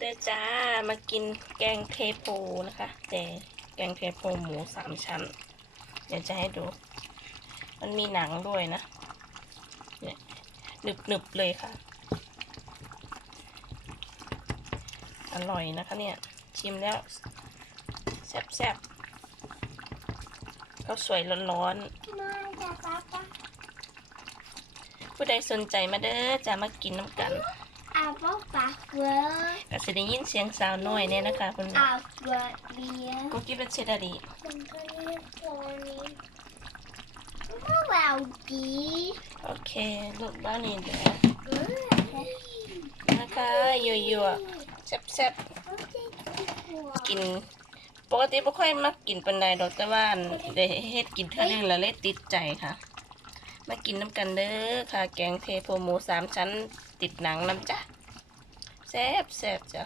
เด้อจ้า มากินแกงเทโพนะคะแต่แกงเทโพหมูสามชั้น เดี๋ยวจะให้ดู มันมีหนังด้วยนะเนี่ยหนึบหนึบๆเลยค่ะ อร่อยนะคะเนี่ย ชิมแล้วแซ่บๆข้าวสวยร้อนๆมาจ้ะป๊าป๊าผู้ใดสนใจมาเด้อจะมากินน้ำกันอา ป๊าป๊าเวอร์ก็จะได้ยินเสียงสาวน้อยเนี่ยนะคะคุณอาเวอร์เลียกุ๊กกิ๊บเป็นเชดาดีมันก็เรียกตัวนี้มาแล้วดีโอเคลูกบ้านนี่เด้อเออนะคะยั่วๆแซ่บๆกินปกติไม่ค่อยมักกินปันใดดอกแต่ว่าอันได้เฮ็ดกินเท่านึงแล้วเลยติดใจค่ะ มากินน้ำกันเด้อค่ะ แกงเทโพหมูสามชั้นติดหนังน้ำจ้ะ แซ่บแซ่บๆจ้ะ